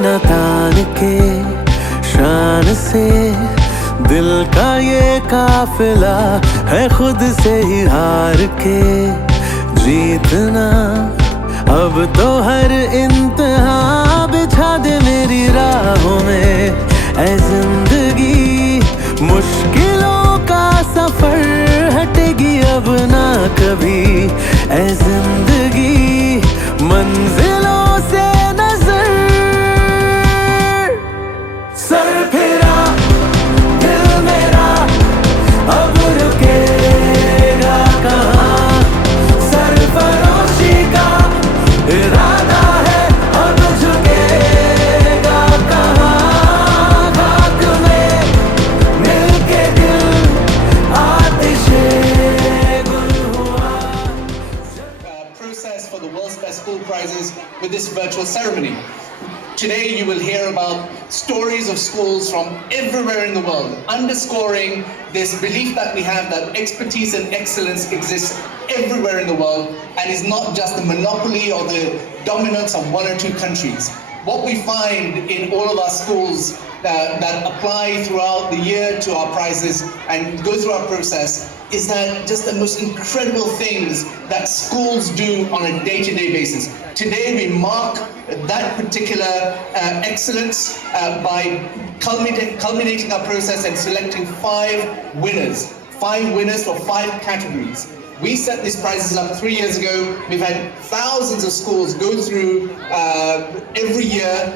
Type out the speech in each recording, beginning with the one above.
न तान के शान से दिल का ये काफिला है खुद से ही हार के जीतना। अब तो हर इम्तिहा बिछा दे मेरी राहों में ऐ जिंदगी, मुश्किलों का सफर हटेगी अब ना कभी ऐ जिंदगी, मंजिलों से नजर सर फिरा दिल मेरा अब रुकेगा कहाँ, सरफरोशी का इरादा है अब झुकेगा कहाँ, खाक में मिलके दिल आतिशे गुल हुआ। Process for the World's Best School Prizes with this virtual ceremony. Today you will hear about stories of schools from everywhere in the world, underscoring this belief that we have that expertise and excellence exists everywhere in the world and is not just the monopoly or the dominance of one or two countries. What we find in all of our schools that apply throughout the year to our prizes and go through our process is that just the most incredible things that schools do on a day-to-day basis. Today we mark that particular excellence by culminating our process and selecting 5 winners for 5 categories. We set these prizes up 3 years ago. We've had thousands of schools go through every year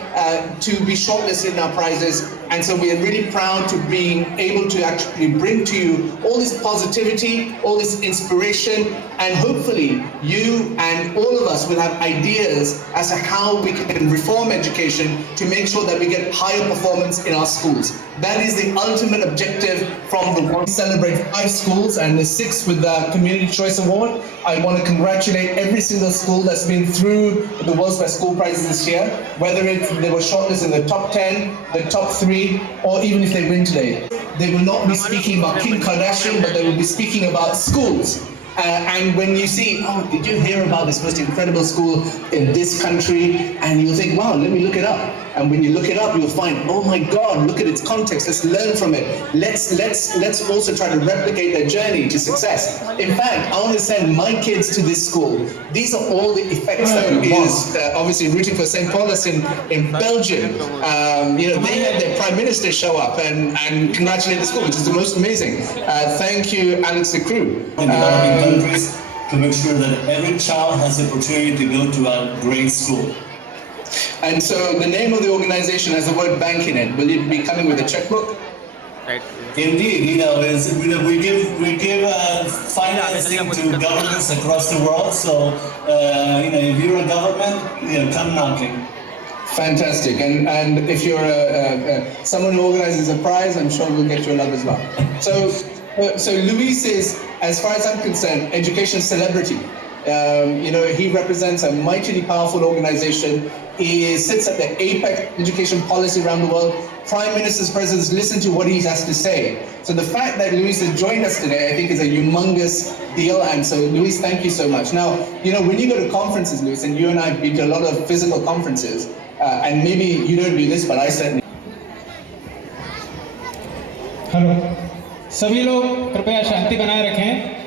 to be shortlisted in our prizes. And so we are really proud to be able to actually bring to you all this positivity, all this inspiration, and hopefully you and all of us will have ideas as to how we can reform education to make sure that we get higher performance in our schools. That is the ultimate objective from the world. We celebrate 5 schools and the 6th with the Community Choice Award. I want to congratulate every single school that's been through the World's Best School Prizes this year, whether they were shortlisted in the top 10, the top 3, or even if they win today. They will not be speaking about Kim Kardashian, but they will be speaking about schools. And when you see, oh, did you hear about this most incredible school in this country? And you'll think, wow, let me look it up. And when you look it up, you'll find, oh my God, look at its context. Let's learn from it. Let's also try to replicate their journey to success. In fact, I want to send my kids to this school. These are all the effects that is obviously rooting for St. Paulus in Belgium. They had their prime minister show up and congratulate the school, which is the most amazing. Thank you, Alex the crew. In developing countries, to make sure that every child has the opportunity to go to a great school. And so the name of the organization has the word bank in it. Will it be coming with a checkbook? Indeed, we give financing to governments across the world. So, if you're a government, come knocking. Fantastic. And if you're someone who organizes a prize, I'm sure we'll get you a love as well. So Luis is, as far as I'm concerned, education celebrity. He represents a mightily powerful organization. He sits at the apex education policy around the world. Prime ministers, presidents listen to what he has to say. So the fact that Luis has joined us today, I think, is a humongous deal. And so, Luis, thank you so much. Now, when you go to conferences, Luis, and you and I have been to a lot of physical conferences, and maybe you don't do this, but I certainly. Hello, सभी लोग कृपया शांति बनाए रखें।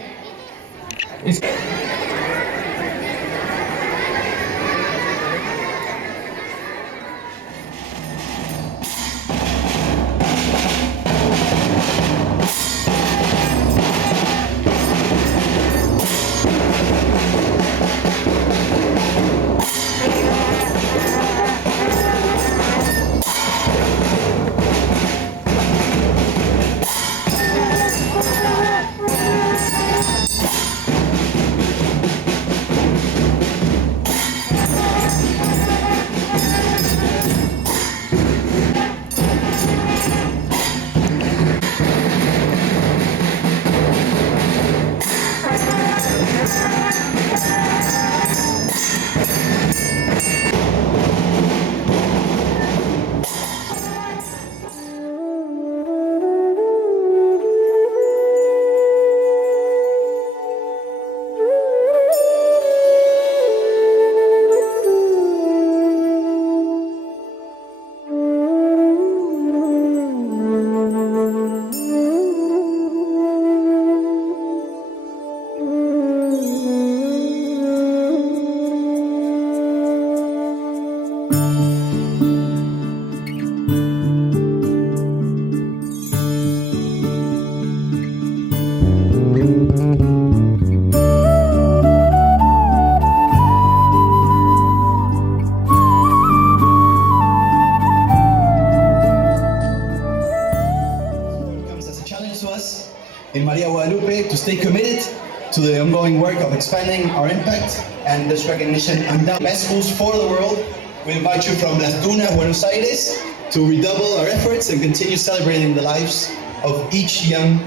in Maria Guadalupe to stay committed to the ongoing work of expanding our impact and this recognition and the best schools for the world. We invite you from Las Tunas, Buenos Aires, to redouble our efforts and continue celebrating the lives of each young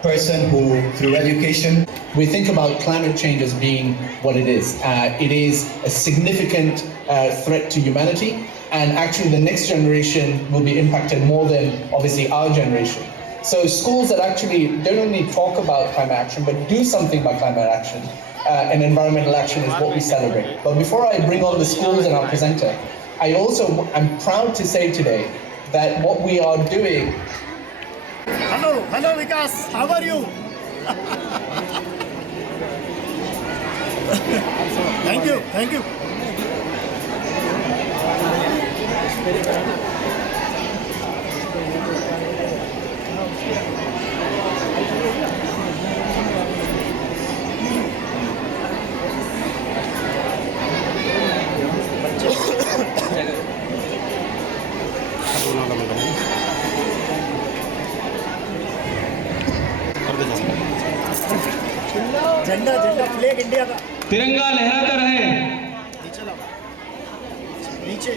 person who, through education, We think about climate change as being what it is. It is a significant threat to humanity, and actually the next generation will be impacted more than obviously our generation. So schools that actually don't only talk about climate action, but do something about climate action and environmental action is what we celebrate. But before I bring on the schools and our presenter, I'm proud to say today that what we are doing. Hello Vikas, how are you? Thank you. झंडा flag India का तिरंगा लहराता रहे। नीचे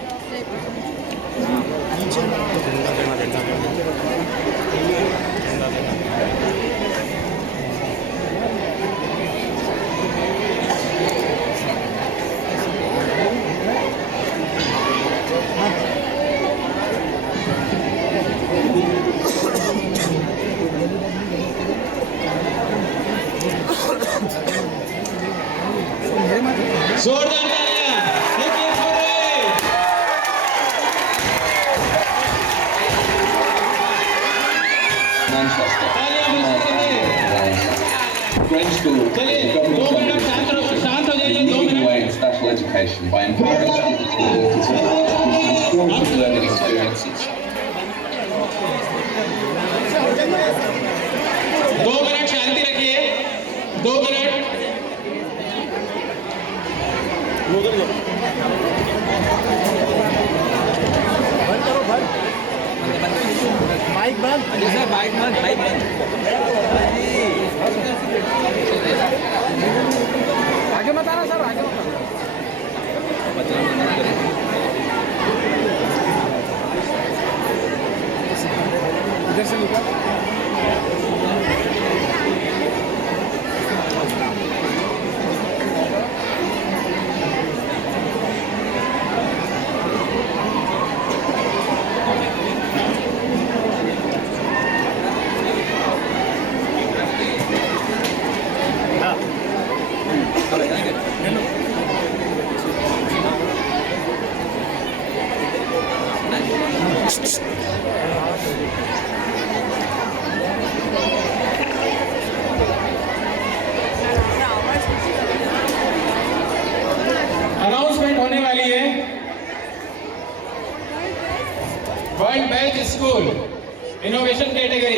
जोरदार तालियां। एक हो रहे। Manchester. तालियां बुलंद French school. चलिए 2 मिनट शांत हो जाइए 2 Leading the minute. way in special education by empowering people to transformative learning experiences. 2 minute शांति रखिए 2 मिनट। माइक बंद आगे मत आना सर आगे मत इधर से निकल अनाउंसमेंट होने वाली है। World best school innovation category.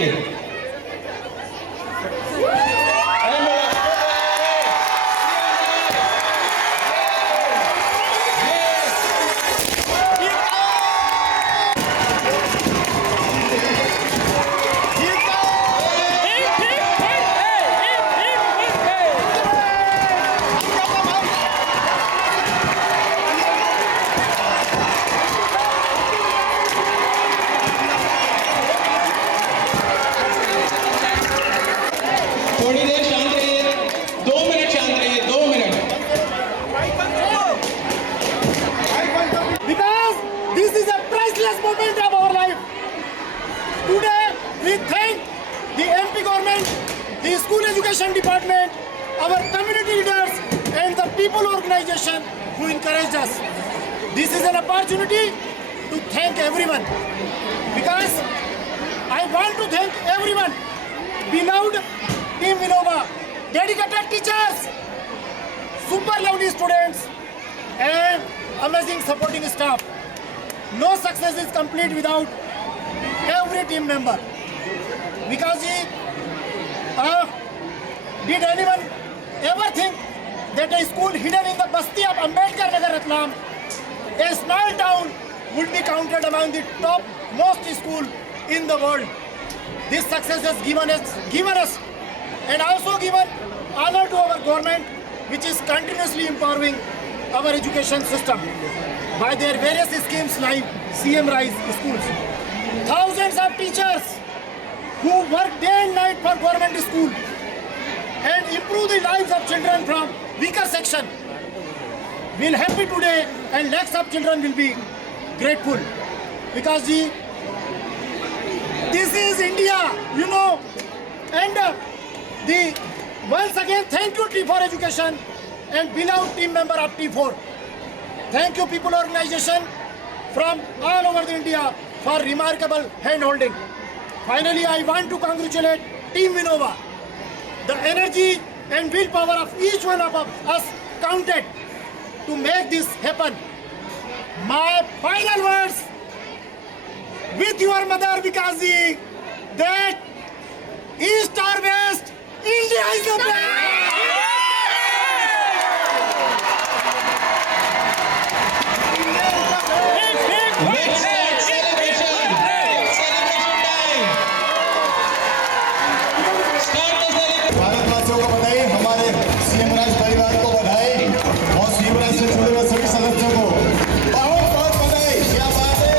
थोड़ी देर शांत रहिए 2 मिनट शांत रहिए 2 minute. Because this is a priceless moment of our life. Today we thank the MP government, the school education department, our community leaders and the people organization who encouraged us. This is an opportunity to thank everyone because I want to thank everyone. Beloved Team Vinova, dedicated teachers, super lovely students and amazing supporting staff. No success is complete without every team member. Because did anyone ever think that a school hidden in the Basti of Ambedkar Nagar Ratlam, a small town, would be counted among the top most school in the world? This success has given us and also given honor to our government, which is continuously empowering our education system by their various schemes like CM Rise schools. Thousands of teachers who work day and night for government school and improve the lives of children from weaker section will happy today, and lakhs of children will be grateful because this is India, you know. And once again, thank you T4 Education and beloved team member of T4. Thank you people organization from all over the India for remarkable hand-holding. Finally, I want to congratulate Team Vinova. The energy and willpower of each one of us counted to make this happen. My final words with your mother Vikasji, that East or West, India is the best. भारतवासियों को बधाई, हमारे CM राज परिवार को बधाई और CM राज से जुड़े हुए सभी सदस्यों को बहुत बहुत बधाई। क्या बात है।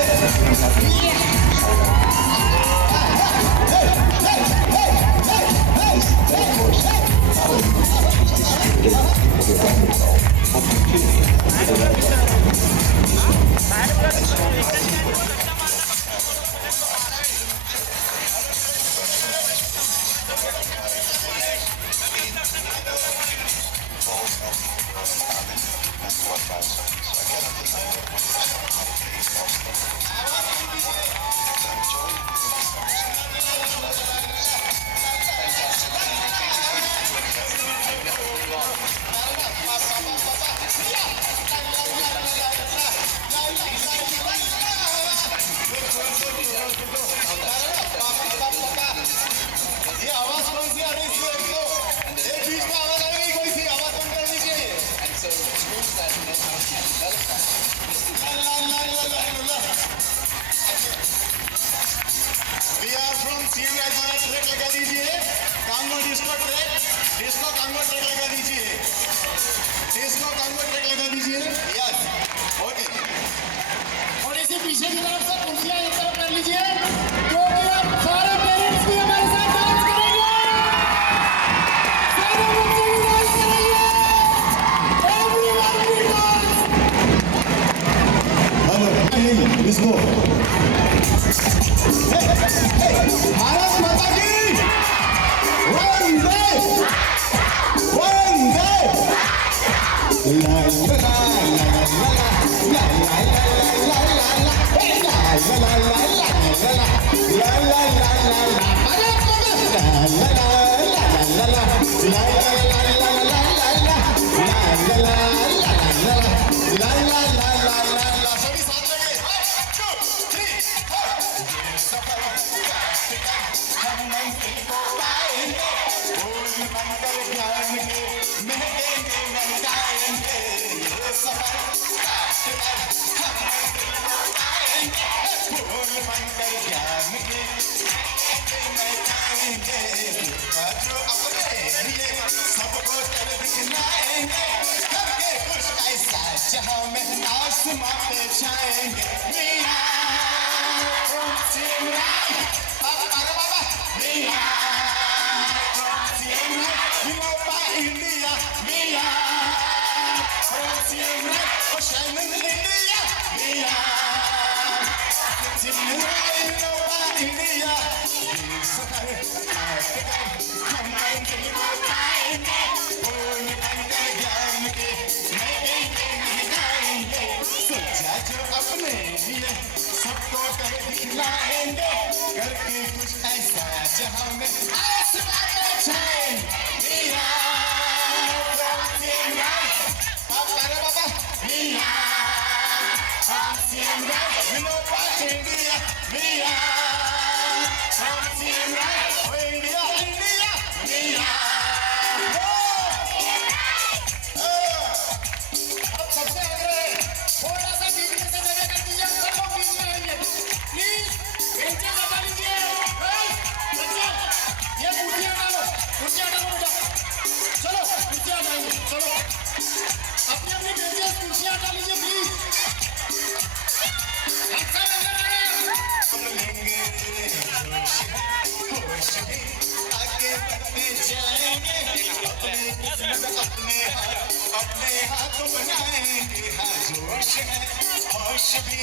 ये आवाज कौन सी आ रही है? एक बीच में आवाज आ रही है, कोई सी आवाज बंद कर दीजिए। We are from CM Rise वाला ट्रैक लगा दीजिए, Congo disco track, disco Congo track लगा दीजिए, डिस्को कांगो ट्रैक लगा दीजिए। Yes, okay. थोड़ी सी पीछे की तरफ से कुर्सियां एक तरफ कर लीजिए, क्योंकि आप सारे पेरेंट्स भी हमारे साथ डांस करेंगे, सारे बच्चे भी डांस करेंगे, everyone will dance। Hello, disco. Bharat माता की वंदे वंदे। ला ला ला ला ला ला जहाँ में आसमां पे छाएंगे मियां from CM Rise, Baba Miyan from CM Rise, Vinova India Miyan from CM Rise, Ocean India Miyan CM Rise, Vinova India। अपने लिए सबको कर दिखलाएंगे, करके कुछ ऐसा जहाँ में आसमान पे छाएंगे from CM Rise, Baba Miyan from CM Rise, Vinova India Miyan from CM Rise, India India मियां। अब सबसे आगे थोड़ा सा बीच में से जगह कर दीजिए, सब लोग बीच में आएंगे प्लीज, बेंचेस हटा लीजिए। बच्चे ये आगे बढ़ते जाएंगे, अपनी किस्मत अपने हाथों बनाएंगे। हाँ जोश है होश भी,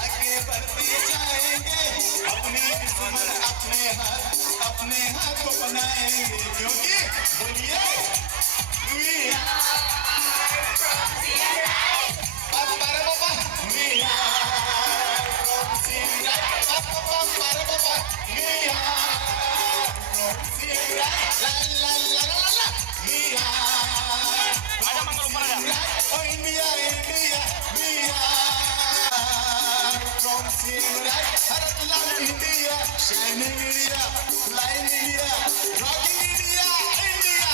आगे बढ़ते जाएंगे, अपनी किस्मत अपने हाथों बनाएंगे। क्योंकि बोलिए we are from Sierra, we are from Sierra, la la la la la, we are from Sierra, oh India, we are from Sierra, Bharat Lal India, shining India, flying India, rocking India, India.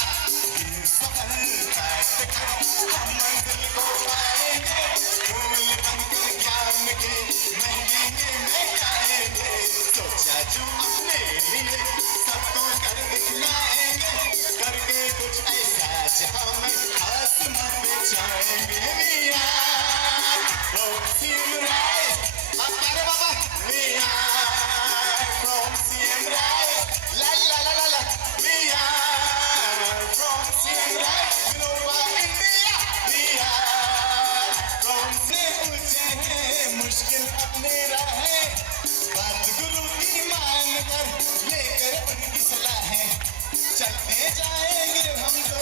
ये सफर काट कर हम मंजिल को पाएंगे, फूल बनकर ज्ञान के महंगे में आएंगे। सोचा जो अपने लिए सबको कर दिखलाएंगे, करके कुछ ऐसा जहां में आसमां पे छाएंगे। We are from Sierra, अरे बाबा we are from Sierra, la la la la la, we are from Sierra, India, we are from Sierra। मुश्किल अपने राहें, बात गुरु की मान कर, लेकर उनकी सलाहें, चलते जाएंगे हम तो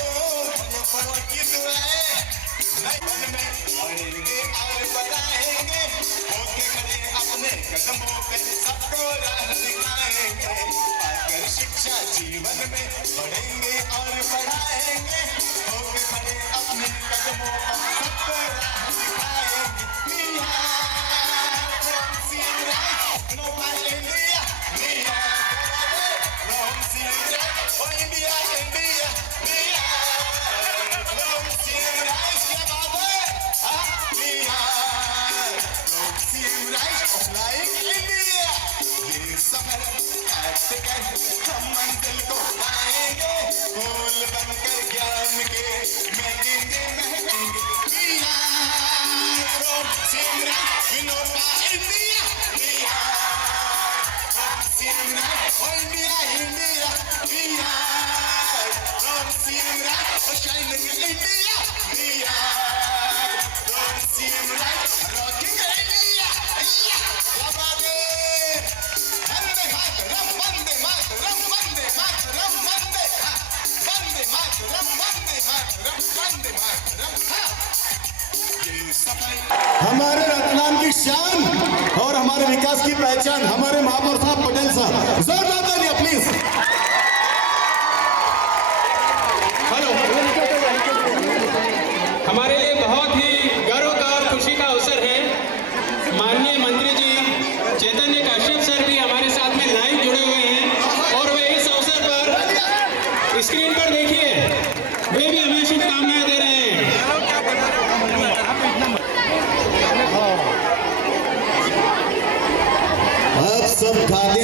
बड़ों की दुआएं, नए मन में पढ़ेंगे और बताएंगे, होके खड़े अपने कदमों पे सबको राह दिखाएंगे। पाकर शिक्षा जीवन में बढ़ेंगे और बढ़ाएंगे, होके खड़े अपने कदमों पर सबको राह दिखाएंगे। We are from Sierra, no by India, we are from Sierra, oh India, India, we are from Sierra, क्या बात है? We are from Sierra, flying India। ये सफर काट कर हम मंजिल को पाएंगे, फूल बनकर ज्ञान के महकेंगे। We are from Sierra, you know by India, we are from Sierra, oh India, India, we are from Sierra, oh shining India, we are from Sierra, rocking India, क्या बात है? वंदे मातरम, वंदे मातरम, वंदे मातरम, वंदे मातरम, वंदे मातरम, वंदे मातरम। ये सफर हमारे रतलाम की शान और हमारे विकास की पहचान हमारे महापौर साहब पटेल साहब, जोरदार तालियां प्लीज। हेलो, हमारे लिए बहुत ही गर्व का और खुशी का अवसर है। माननीय मंत्री जी चैतन्य काश्यप सर भी हमारे साथ में लाइव जुड़े हुए हैं और वे इस अवसर पर स्क्रीन पर देखिए, वे भी हमें शुभकामनाएं दे रहे हैं। आप सब खाते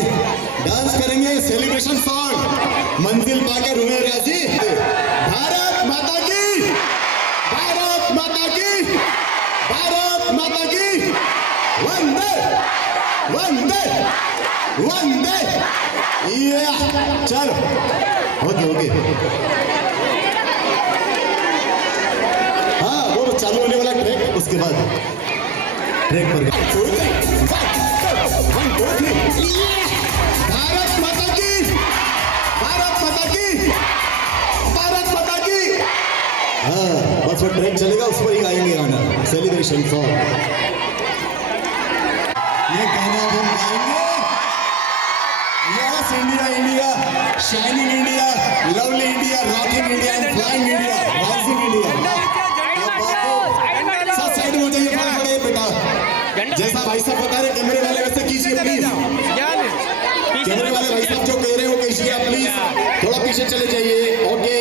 डांस करेंगे सेलिब्रेशन सॉन्ग, मंजिल पाकर हुए राजी। भारत माता की, भारत माता की, भारत माता की, वंदे वंदे वंदे। चलो ओके। हाँ वो चालू होने वाला ट्रैक, उसके बाद ट्रैक पर भारत माता की, भारत माता की, भारत माता की। हाँ बस वो ट्रैक चलेगा, उस पर ही गाएंगे गाना सेलिब्रेशन सॉन्ग। ये गाना हम गाएंगे, yes India, India, shining India, lovely India, rocking India and flying India, rising India. सब साइड में हो जाइए, बड़े बेटा, जैसा भाई साहब बता रहे कैमरे वाले वैसे कीजिए प्लीज। कैमरे वाले भाई साहब जो कह रहे हो कीजिए आप प्लीज, थोड़ा पीछे चले जाइए। Okay,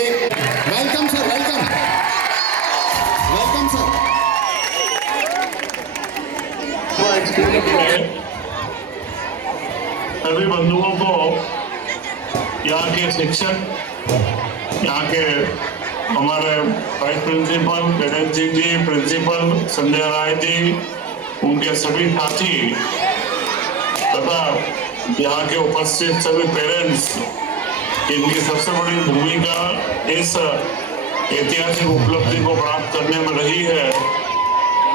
welcome sir, welcome welcome sir. सभी बंधुओं को, यहाँ के शिक्षक, यहाँ के हमारे vice principal Ganesh ji, principal Sanjay Rai ji, उनके सभी साथी तथा यहाँ के उपस्थित सभी पेरेंट्स, इनकी सबसे बड़ी भूमिका इस ऐतिहासिक उपलब्धि को प्राप्त करने में रही है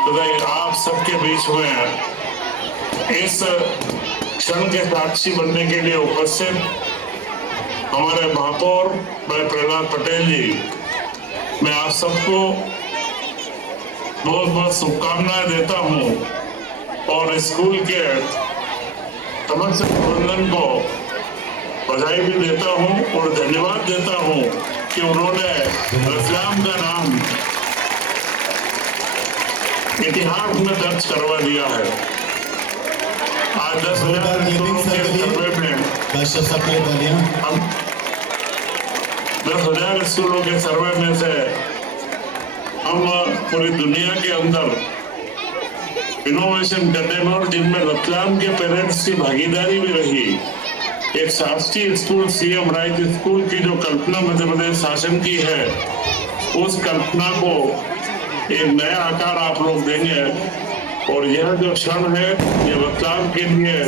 तथा आप सबके बीच में इस क्षण के साक्षी बनने के लिए उपस्थित हमारे महापौर भाई प्रहलाद पटेल जी, मैं आप सबको बहुत बहुत शुभकामनाएं देता हूं और स्कूल के समस्त प्रबंधन को बधाई भी देता हूं और धन्यवाद देता हूं कि उन्होंने रतलाम का नाम इतिहास में दर्ज करवा दिया है। आज 10,000 स्कूलों के सर्वे में 10,000 स्कूलों के सर्वे में से हम पूरी दुनिया के अंदर इनोवेशन करने में और जिनमें रतलाम के पेरेंट्स की भागीदारी भी रही, एक शासकीय स्कूल सीएम राइट स्कूल की जो कल्पना मध्य प्रदेश शासन की है, उस कल्पना को एक नया आकार आप लोग देंगे और यह जो क्षण है ये रतलाम के लिए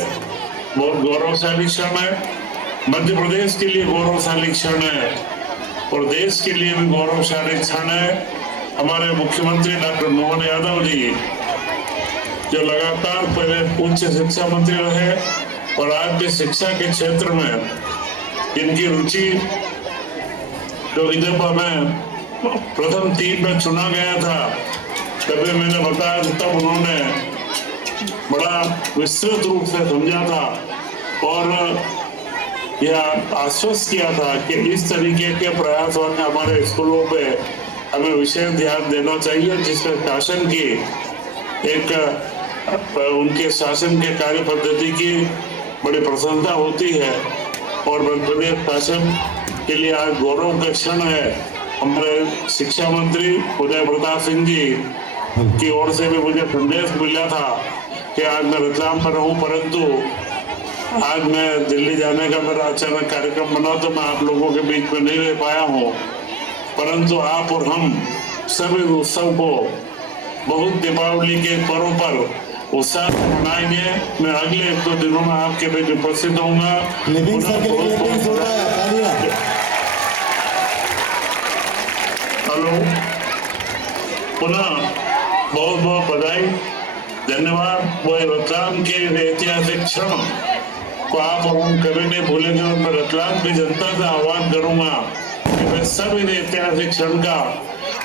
बहुत गौरवशाली क्षण है, मध्य प्रदेश के लिए गौरवशाली क्षण है और देश के लिए भी गौरवशाली क्षण है। हमारे मुख्यमंत्री डॉक्टर मोहन यादव जी जो लगातार पहले उच्च शिक्षा मंत्री रहे और आज भी शिक्षा के क्षेत्र में इनकी रुचि, जो जब हमें प्रथम 3 में चुना गया था तभी मैंने बताया, तब उन्होंने बड़ा विस्तृत रूप से समझा था और यह आश्वस्त किया था कि इस तरीके के प्रयासों में हमारे स्कूलों पे हमें विशेष ध्यान देना चाहिए, जिसमें शासन की एक उनके शासन के कार्य पद्धति की बड़ी प्रशंसा होती है और मध्य प्रदेश शासन के लिए आज गौरव का क्षण है। हमारे शिक्षा मंत्री उदय प्रताप सिंह जी की ओर से भी मुझे संदेश मिला था कि आज मैं रतलाम पर रहूं, परंतु आज मैं दिल्ली जाने का मेरा अचानक कार्यक्रम बना तो मैं आप लोगों के बीच में नहीं रह पाया हूं, परंतु आप और हम सभी उत्सव को बहुत दीपावली के पर्व पर उत्साह से मनाएंगे। मैं अगले 1-2 दिनों में आपके बीच उपस्थित होऊंगा। हेलो, पुनः बहुत बहुत बधाई, धन्यवाद। वो रतलाम के ऐतिहासिक क्षण को आप और हम कभी नहीं भूलेंगे और मैं रतलाम की जनता से आह्वान करूंगा कि वे सब इन ऐतिहासिक क्षण का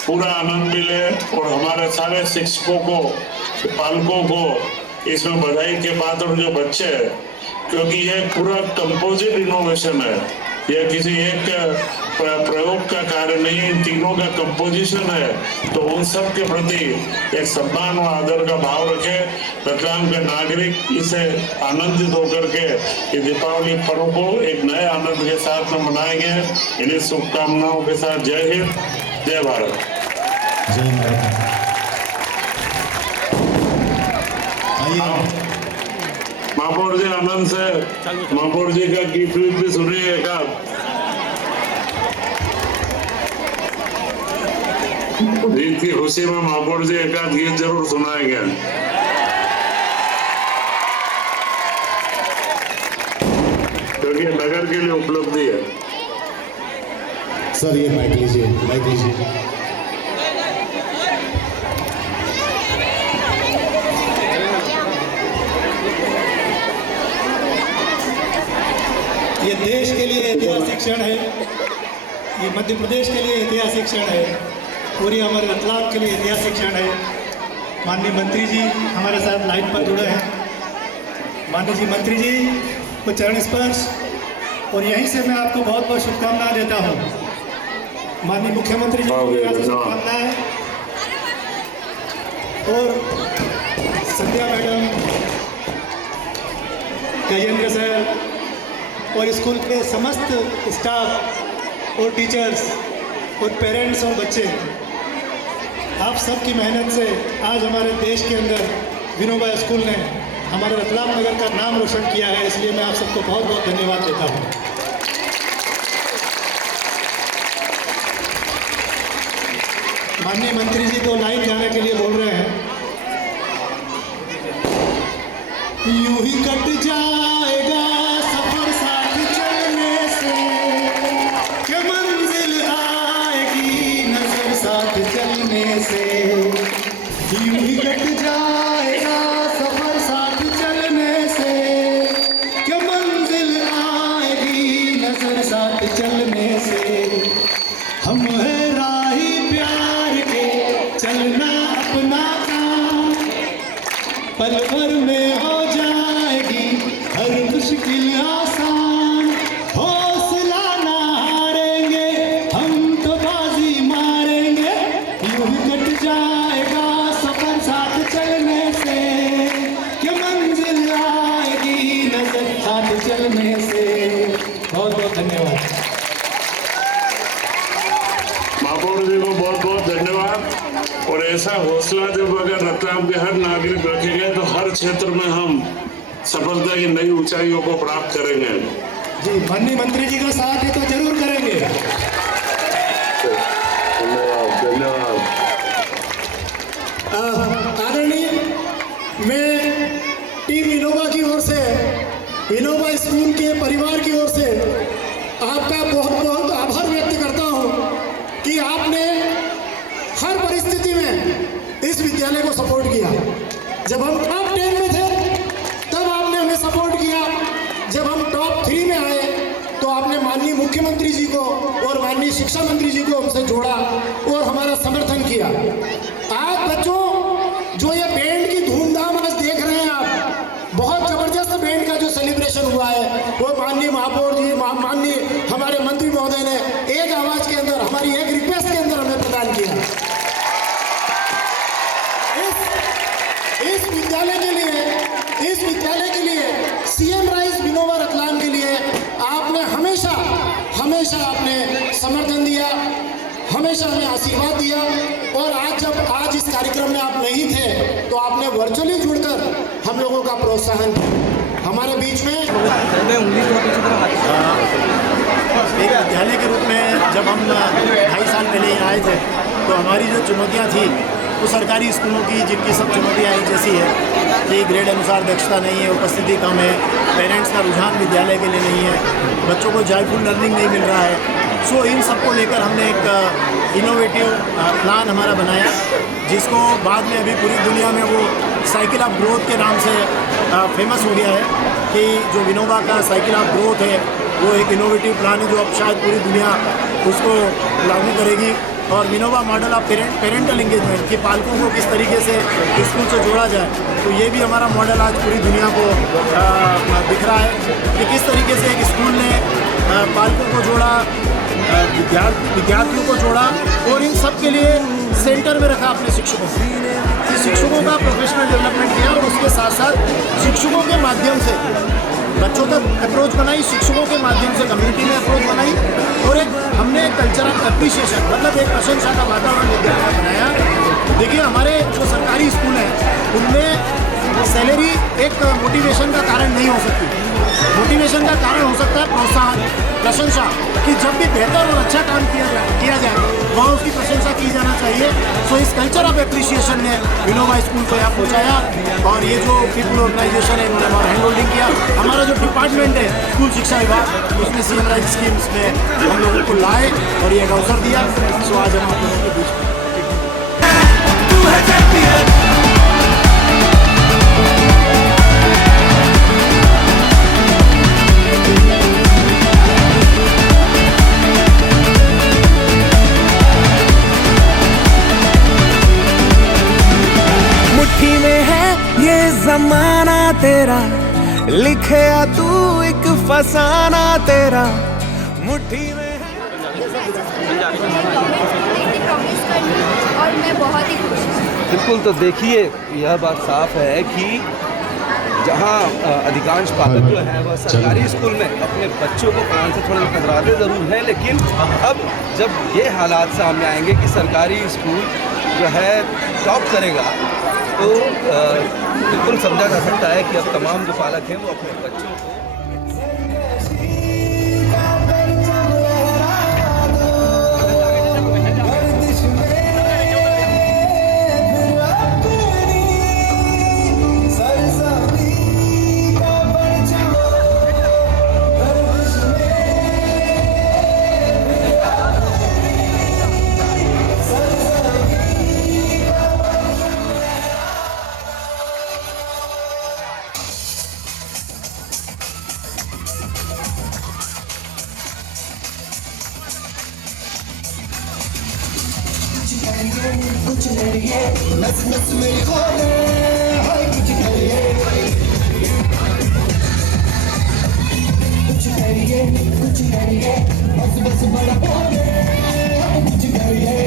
पूरा आनंद मिले और हमारे सारे शिक्षकों को, पालकों को इसमें बधाई के पात्र जो बच्चे हैं, क्योंकि यह पूरा कंपोजिट इनोवेशन है, यह किसी एक प्रयोग का कार्य नहीं, इन तीनों का कंपोजिशन है। तो उन सब के प्रति एक सम्मान और आदर का भाव रखे, रतलाम के नागरिक इसे आनंदित होकर के ये दीपावली पर्व को एक नए आनंद के साथ में मनाएंगे। इन्हीं शुभकामनाओं के साथ जय हिंद, जय भारत। जय भारत। महापौर जी आनंद से महापौर जी का गीत भी सुनिए एक आध। जीत की खुशी में महापौर जी एक आध गीत जरूर सुनाएंगे। क्योंकि नगर के लिए उपलब्धि है। सर ये माइक लीजिए, माइक लीजिए। ये देश के लिए ऐतिहासिक क्षण है, ये मध्य प्रदेश के लिए ऐतिहासिक क्षण है, पूरी हमारे रतलाम के लिए ऐतिहासिक क्षण है। माननीय मंत्री जी हमारे साथ लाइन पर जुड़े हैं। माननीय जी मंत्री जी को चरण स्पर्श और यहीं से मैं आपको बहुत बहुत शुभकामनाएं देता हूँ। माननीय मुख्यमंत्री जी को भी शुभकामनाएं और संध्या मैडम, गजेंद्र सर और स्कूल के समस्त स्टाफ और टीचर्स और पेरेंट्स और बच्चे, आप सबकी मेहनत से आज हमारे देश के अंदर विनोबा स्कूल ने हमारे रतलाम नगर का नाम रोशन किया है, इसलिए मैं आप सबको बहुत बहुत धन्यवाद देता हूँ। माननीय मंत्री जी तो लाइन जाने के लिए बोल रहे हैं। यूं ही कट जाएगा साथ चलने से, हम है राही प्यार के चलना अपना काम, पल भर में हो जाएगी हर मुश्किल आसान, हौसला ना हारेंगे हम तो बाजी मारेंगे, यूं कट जाएगा सफर साथ चलने से, कि मंजिल आएगी नजर साथ चलने से। बहुत बहुत धन्यवाद। महापौर जी को बहुत बहुत धन्यवाद। और ऐसा हौसला जब अगर रतलाम के हर नागरिक रखेंगे तो हर क्षेत्र में हम सफलता की नई ऊंचाइयों को प्राप्त करेंगे। जी, माननीय मंत्री जी का साथ है तो जरूर करेंगे। धन्यवाद धन्यवाद। आदरणीय, मैं टीम विनोबा की ओर से, विनोबा स्कूल के परिवार की ओर से आपका बहुत बहुत आभार व्यक्त करता हूं कि आपने हर परिस्थिति में इस विद्यालय को सपोर्ट किया। जब हम टॉप 10 में थे तब आपने हमें सपोर्ट किया, जब हम टॉप 3 में आए तो आपने माननीय मुख्यमंत्री जी को और माननीय शिक्षा मंत्री जी को हमसे जोड़ा और हमारा समर्थन किया। आज बच्चों, जो ये बैंड की धूमधाम आज देख रहे हैं आप, बहुत जबरदस्त बैंड का जो सेलिब्रेशन हुआ है वो माननीय महापौर जी, माननीय हमारे मंत्री महोदय ने एक आवाज के अंदर, हमारी एक रिक्वेस्ट के अंदर हमें प्रदान किया। इस विद्यालय के लिए सीएम राइज विनोबा रतलाम के लिए आपने हमेशा आपने समर्थन दिया, हमेशा हमें आशीर्वाद दिया। और आज इस कार्यक्रम में आप नहीं थे तो आपने वर्चुअली जुड़कर हम लोगों का प्रोत्साहन किया। हमारे बीच में एक विद्यालय के रूप में जब हम 2.5 साल पहले यहाँ आए थे तो हमारी जो चुनौतियाँ थी वो सरकारी स्कूलों की, जिनकी सब चुनौतियाँ एक जैसी है कि ग्रेड अनुसार दक्षता नहीं है, उपस्थिति कम है, पेरेंट्स का रुझान विद्यालय के लिए नहीं है, बच्चों को जॉयफुल लर्निंग नहीं मिल रहा है। सो इन सबको लेकर हमने एक इनोवेटिव प्लान हमारा बनाया, जिसको बाद में अभी पूरी दुनिया में वो साइकिल ऑफ ग्रोथ के नाम से फेमस हो गया है कि जो विनोबा का साइकिल ऑफ ग्रोथ है वो एक इनोवेटिव प्लान है जो अब शायद पूरी दुनिया उसको लागू करेगी। और Vinoba model of parental engagement, कि पालकों को किस तरीके से स्कूल से जोड़ा जाए, तो ये भी हमारा मॉडल आज पूरी दुनिया को दिख रहा है कि किस तरीके से एक स्कूल ने पालकों को जोड़ा, विद्यार्थियों को जोड़ा और इन सब के लिए सेंटर में रखा अपने शिक्षकों को। शिक्षकों का प्रोफेशनल डेवलपमेंट किया और उसके साथ साथ शिक्षकों के माध्यम से बच्चों तक अप्रोच बनाई, शिक्षकों के माध्यम से कम्युनिटी में अप्रोच बनाई और एक हमने कल्चर ऑफ एप्रिसिएशन, मतलब एक प्रशंसा का वातावरण विद्यालय में बनाया। देखिए, हमारे जो सरकारी स्कूल हैं उनमें सैलरी एक मोटिवेशन का कारण नहीं हो सकती। मोटिवेशन का कारण हो सकता है प्रोत्साहन, प्रशंसा, कि जब भी बेहतर और अच्छा काम किया जाए वहाँ उसकी प्रशंसा की जाना चाहिए। सो इस कल्चर ऑफ एप्रिसिएशन ने विनोबा स्कूल को यहाँ पहुँचाया और ये जो पीपल ऑर्गेनाइजेशन है इन्होंने हमारा हैंड होल्डिंग किया। हमारा जो डिपार्टमेंट है स्कूल शिक्षा विभाग, उसने सीएम राइज स्कीम्स में हम लोगों को लाए और ये एक अवसर दिया। सो आज हम आप लोगों के बीच में मुट्ठी में है ये जमाना तेरा, लिखे तू एक फसाना तेरा, मुट्ठी में है। और मैं बहुत ही खुश हूँ। बिल्कुल, तो देखिए यह बात साफ है कि जहाँ अधिकांश पालक जो हैं वह सरकारी स्कूल में अपने बच्चों को पढ़ाने से थोड़ा कतराते ज़रूर हैं, लेकिन अब जब ये हालात सामने आएंगे कि सरकारी स्कूल जो है टॉप करेगा तो बिल्कुल समझा जा सकता है कि अब तमाम जो पालक हैं वो अपने बच्चों को कुछ करिए नस नस मेरी खोले हाय कुछ करिए बस बस बड़ा बोले कुछ करिए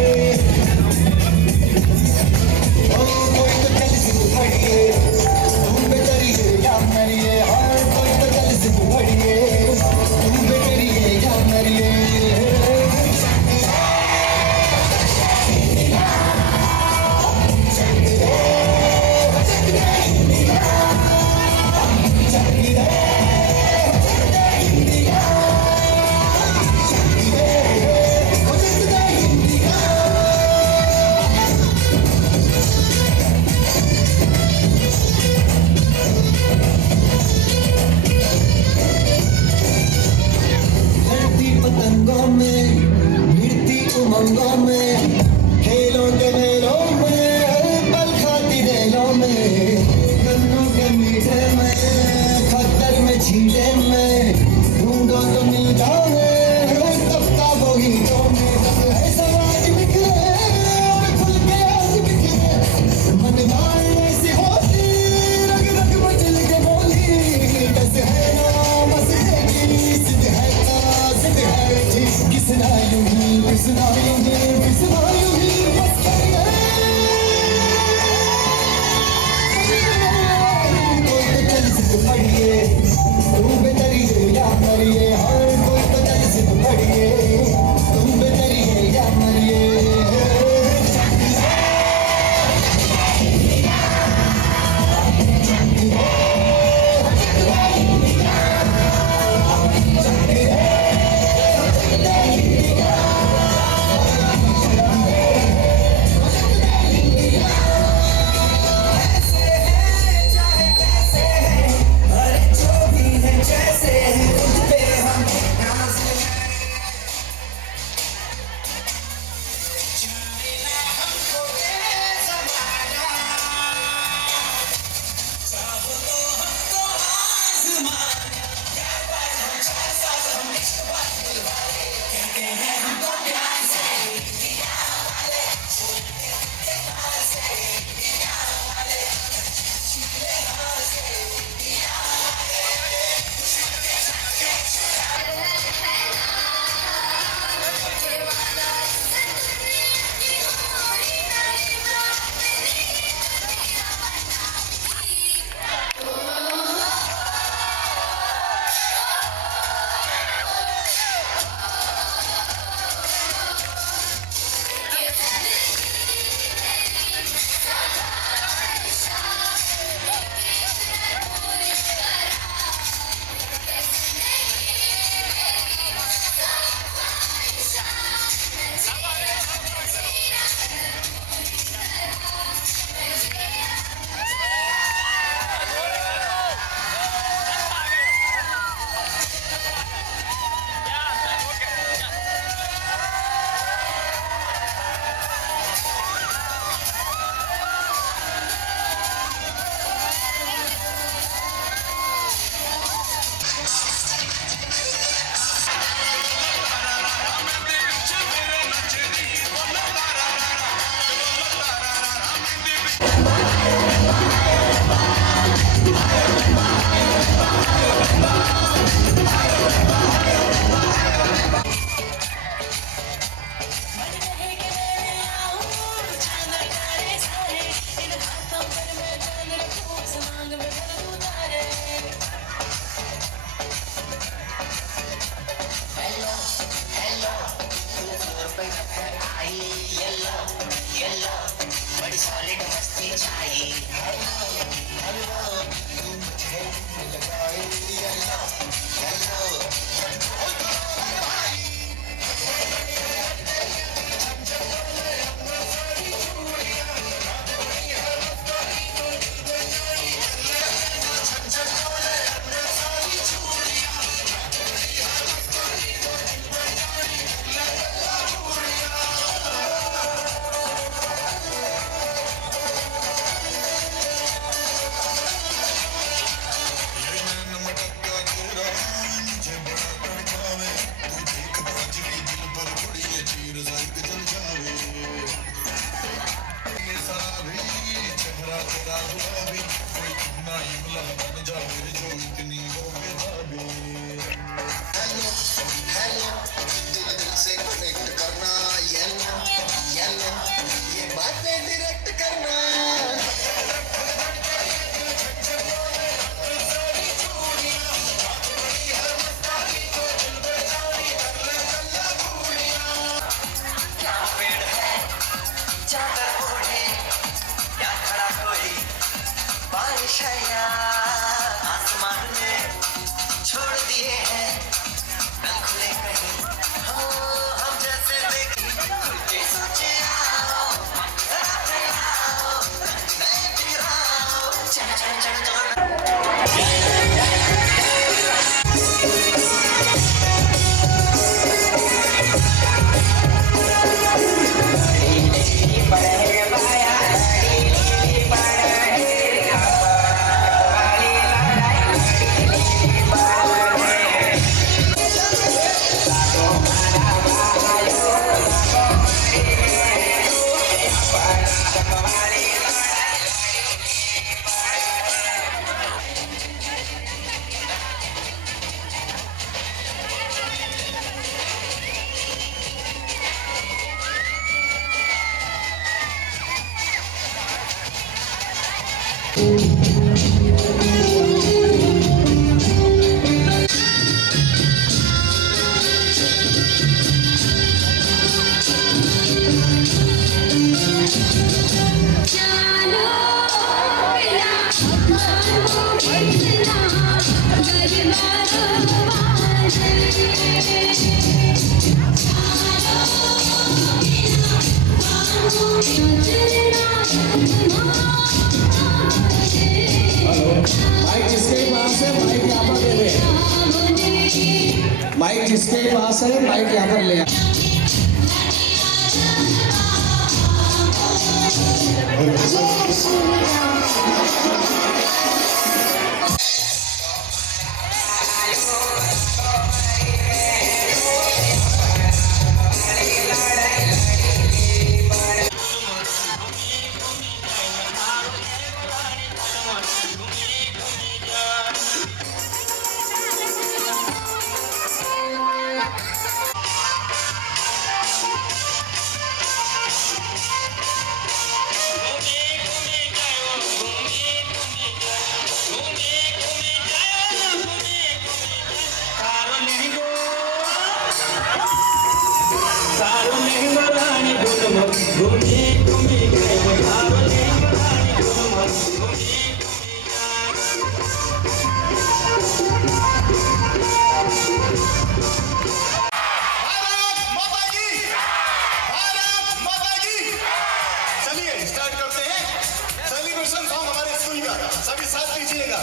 ओ कोई तो चल से खड़िए तुम पे करिए या मरिए हर कोई तो चल से खड़िए तुम पे करिए या मरिए पतंगों में भिड़ती उमंगों में खेलों के मेलों में पल खाती रेलों में गन्नों के मीठे में खतर में छींटे में ढूंढो तो मिल जाओगे तब का वो गीतों में है समाज बिखरे खुल के आज बिखरे मन मारने से होती रग रग मचल के बोली बस है ना बस है सिद्ध है किसना यूं ही किसना यूं ही किसना यूं ही बस करिए कोई तो चल से पढ़िए तुम बेतरिए या मरिए हर कोई तो चल से पढ़िए तुम बेतरिए या मरिए माइक जिसके पास है माइक यहाँ पर ले ले। माइक जिसके पास है माइक यहाँ पर ले आ। सभी साथ लीजिएगा।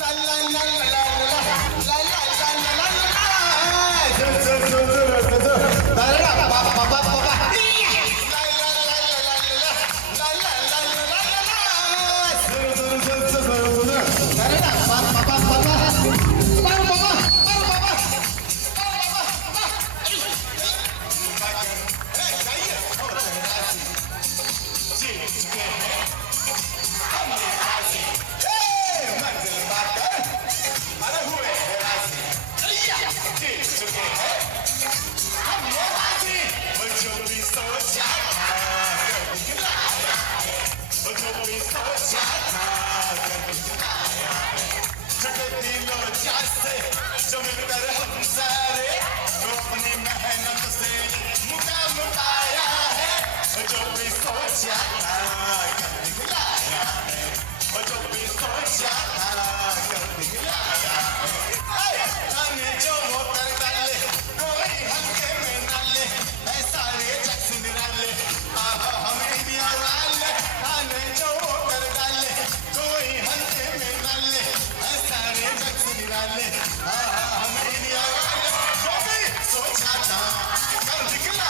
ला ला ला ला ला ला ला ला ला जो मिलकर हम सारे तो अपनी मेहनत से मुकाम पाया है, जो भी सोचा था कर दिखलाया है, जो भी सोचा था कर दिखलाया है। हमें जो कर डाले कोई हल्के में न ले, सारे जग से निराले हम इंडिया वाले। हमें जो कर डाले कोई हल्के में न ले, सारे जग से निराले हम इंडिया वाले। जो भी सोचा था कर दिखला।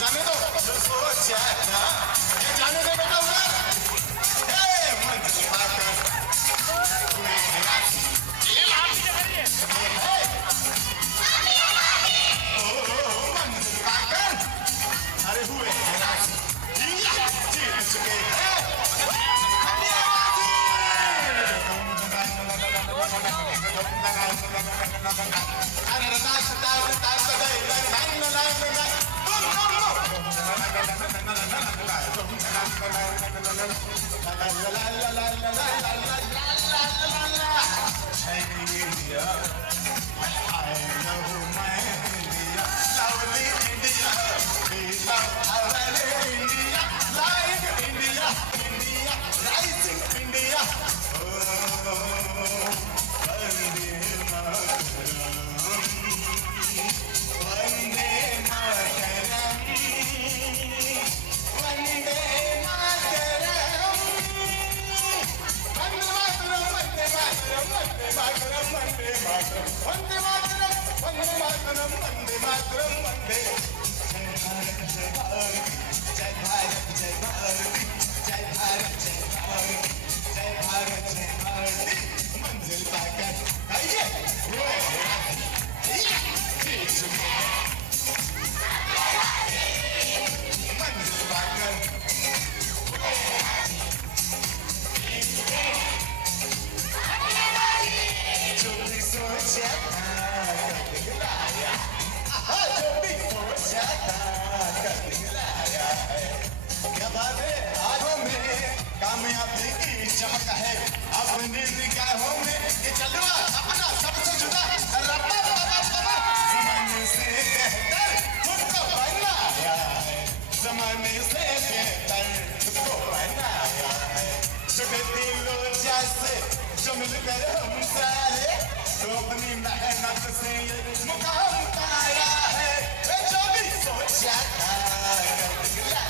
जाने दो जो सोचा था, जाने दो बेटा उधर। मंजिल पाकर हुए निराश, मंजिल पाकर अरे हुए निराश, जीत चुके हैं। कामयाबी की चमक है अपनी निगाहों में, ये चलवा अपना सबसे जुदा ज़माने से बेहतर खुद को बनाया है, ज़माने से बेहतर खुद को बनाया है। जुड़े दिलों जैसे जो मिलकर हम सारे तो अपनी मेहनत से ये मुकाम पाया है, जो भी सोचा था कर दिखलाया।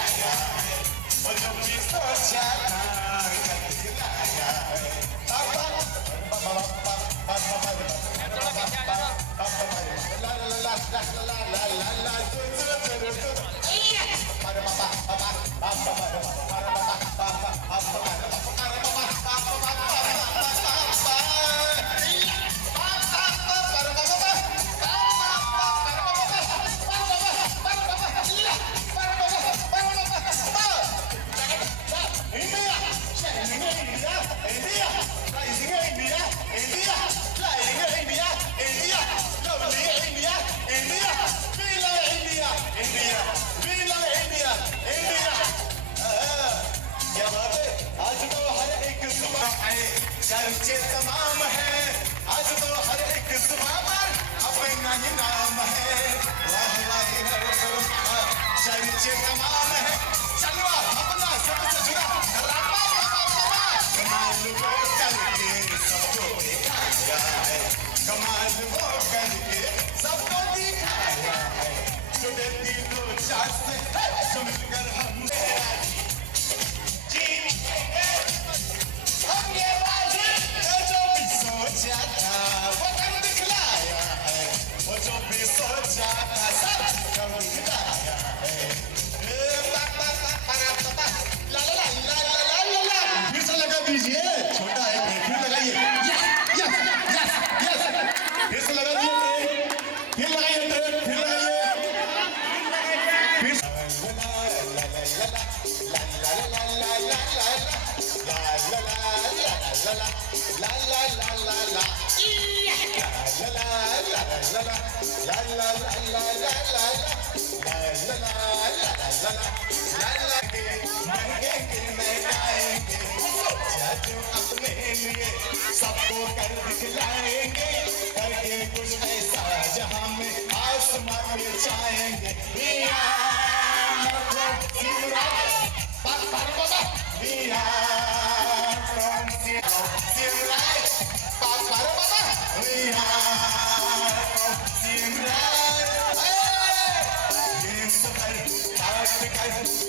अपने लिए सबको कर दिखलाएंगे, करके कुछ ऐसा जहां में आसमां में छाएंगे।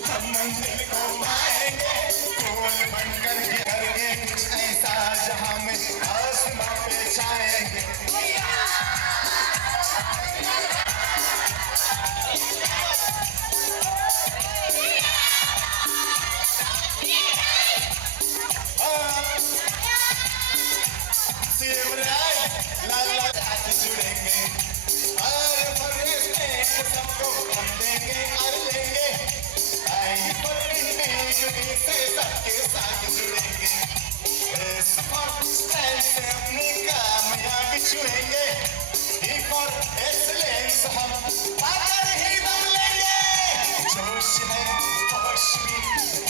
हम मंजिल को पाएंगे, फूल बनकर गिरेंगे कुछ ऐसा जहां में आसमां पे छाएंगे। जुड़ेंगे और सबको हम देंगे और लेंगे, से सबके साथ जुड़ेंगे, से अपनी कामयाबी छुएंगे, फॉर एक्सीलेंस हम आकर ही दम लेंगे। जोश है होश भी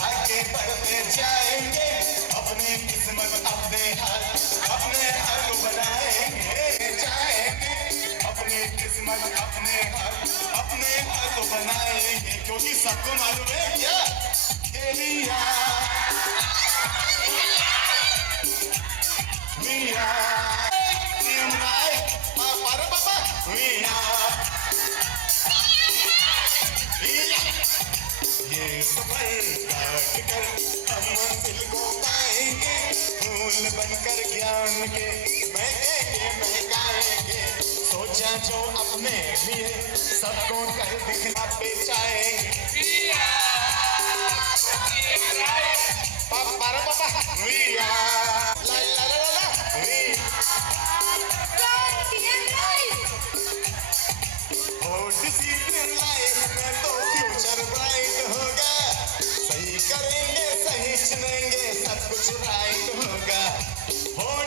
आगे बढ़ते जाएंगे, अपनी किस्मत अपने हाथ बनाएंगे जाएंगे, अपनी किस्मत अपने हाथ बनाएंगे, क्योंकि सबको मालूम है क्या ये सफर काट कर हम मंजिल को पाएंगे, फूल बनकर ज्ञान के महकाएंगे, सोचा जो अपने लिए सबको कर दिखला पे चाहेंगे। तो फ्यूचर ब्राइट होगा, सही करेंगे सही चुनेंगे सब कुछ राइट होगा।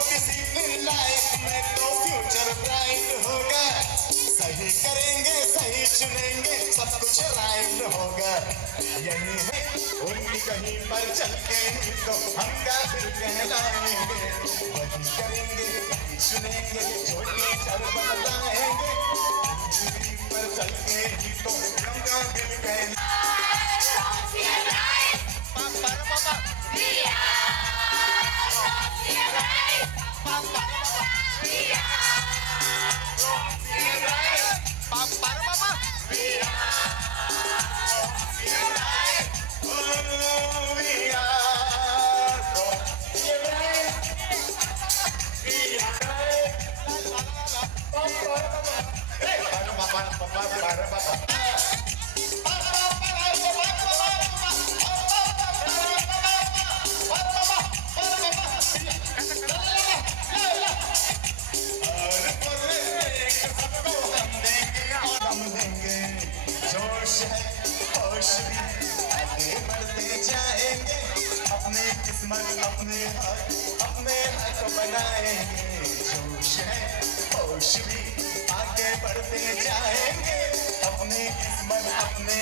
डिसिप्लिन लाइफ में तो फ्यूचर ब्राइट होगा, सही करेंगे सही चुनेंगे सब कुछ राइट होगा। यही है उनकी कहीं पर चल के ही तो हम काफिर कहलाएंगे, वही करेंगे वही चुनेंगे जो नेचर बदलाएंगे, पर चल के ही तो हम काफिर कहलाएंगे। जोश है होश भी आगे बढ़ते जाएंगे, अपने किस्मत अपने हाथ बनाएंगे। जोश है होश भी आगे बढ़ते जाएंगे, अपने किस्मत अपने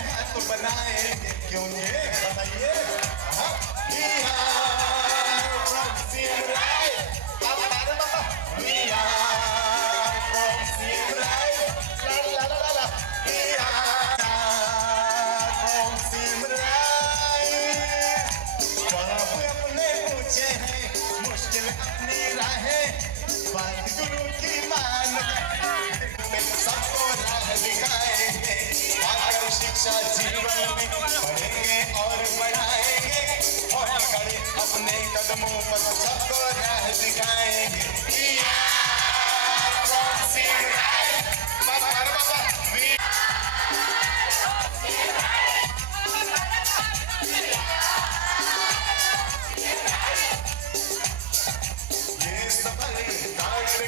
हाथ बनाएंगे। क्यों ये बताइए मुश्किल अपनी राहें बात गुरु की मान सबको राह दिखाएंगे, आकर शिक्षा जीवन में पढ़ेंगे और बढ़ाएंगे, और खड़े अपने कदमों पर सबको राह दिखाएंगे।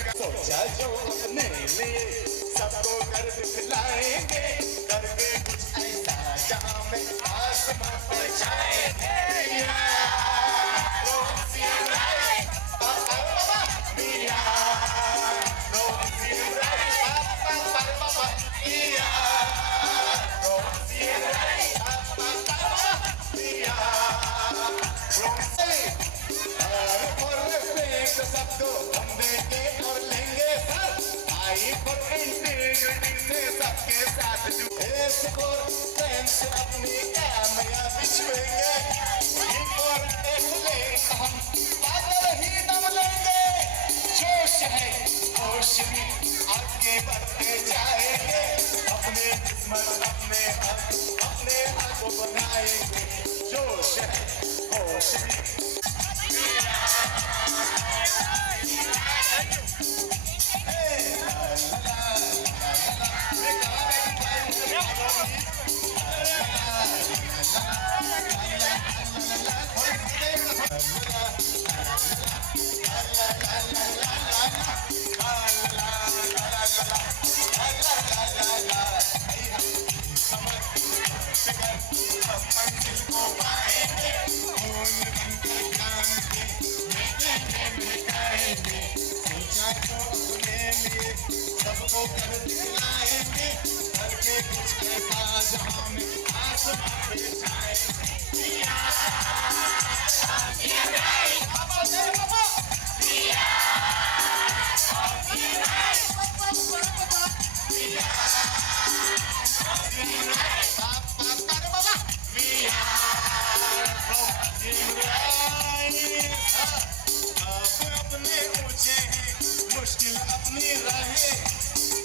सोचा जो अपने लिए सबको कर दिखलाएंगे, करके कुछ ऐसा जहां में आसमां पे छाएंगे। आई खुद इंटीग्रिटी से सबके साथ जुड़े फॉर फ्रेंड्स अपनी कामयाबी छुएंगे फॉर एक्सलेंस हम पाकर ही दम लेंगे जोश है होश भी आगे बढ़ते जाएंगे अपने किस्मत अपने हक अपने हाथ को बनाएंगे जोश है होश भी सबको कर दिखाएंगे करके कुछ ऐसा जहां में आसमां पे जाएंगे अपने ऊंचे हैं मुश्किल अपनी राहें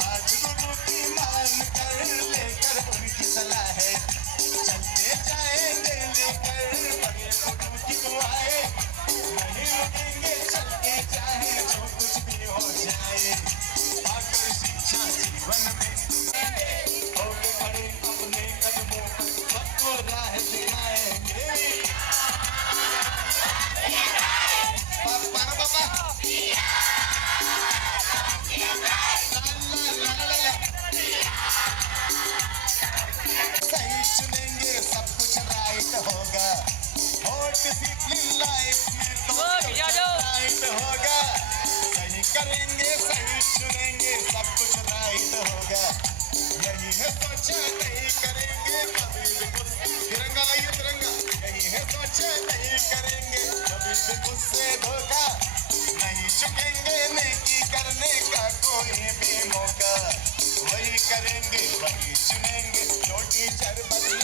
आज गुरु की मान कर लेकर उनकी सलाह है चलते जाएंगे लेकर बड़े गुरु की दुआएं नहीं रुकेंगे चलते चाहे जो कुछ भी हो जाए पाकर शिक्षा जीवन में होके खड़े अपने कदमों पर सबको राह दिखाएंगे सही चुनेंगे सब कुछ राइट होगा और डिसिप्लिन लाइफ में तो राइट होगा सही करेंगे सही चुनेंगे सब कुछ राइट होगा यही है सोचा नहीं करेंगे कभी भी कुछ तिरंगा लाइए तिरंगा यही है सोचा नहीं करेंगे कभी भी मुझसे धोखा नहीं चुकेंगे नेकी करने का कोई भी मौका वही करेंगे वही चुनेंगे जो टीचर बदले